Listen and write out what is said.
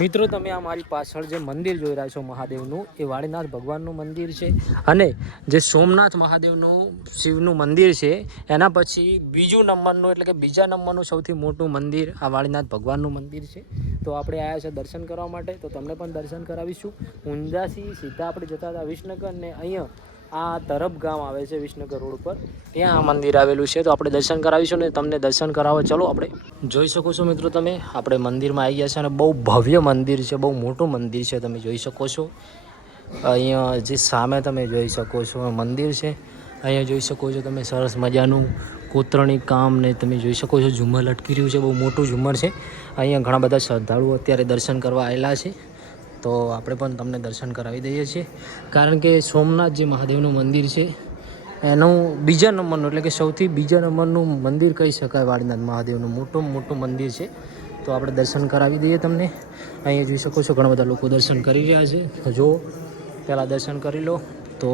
મિત્રો તમે આ મારી પાછળ જે મંદિર જોઈ રહ્યા છો મહાદેવનું એ વાળીનાથ ભગવાનનું મંદિર છે અને જે સોમનાથ મહાદેવનું શિવનું મંદિર છે એના પછી બીજા નંબરનું સૌથી મોટું મંદિર આ વાળીનાથ ભગવાનનું મંદિર છે। તો આપણે આવ્યા છે દર્શન કરવા માટે, તો તમને પણ દર્શન કરાવીશું। ઊંઝાથી સીધા આપણે જતા હતા વિસનગર ને અહીંયા આ તરફ ગામ આવે છે વિસનગર રોડ પર, ત્યાં આ મંદિર આવેલું છે। તો આપણે દર્શન કરાવીશું ને તમને દર્શન કરાવો ચલો આપણે। જોઈ શકો છો મિત્રો તમે આપણે મંદિરમાં આવી ગયા છે અને બહુ ભવ્ય મંદિર છે, બહુ મોટું મંદિર છે, તમે જોઈ શકો છો। અહીંયા જે સામે તમે જોઈ શકો છો મંદિર છે, અહીંયા જોઈ શકો છો તમે સરસ મજાનું કોતરણી કામ ને તમે જોઈ શકો છો ઝુમ્મર લટકી રહ્યું છે, બહુ મોટું ઝુમ્મર છે। અહીંયા ઘણા બધા શ્રદ્ધાળુઓ અત્યારે દર્શન કરવા આવેલા છે, તો આપણે પણ તમને દર્શન કરાવી દઈએ છીએ। કારણ કે સોમનાથ જે મહાદેવનું મંદિર છે એનું બીજા નંબરનું એટલે કે સૌથી બીજા નંબરનું મંદિર કહી શકાય વાળીનાથ મહાદેવનું મોટું મંદિર છે। તો આપણે દર્શન કરાવી દઈએ તમને। અહીંયા જોઈ શકો છો ઘણા બધા લોકો દર્શન કરી રહ્યા છે, તો જો પહેલાં દર્શન કરી લો તો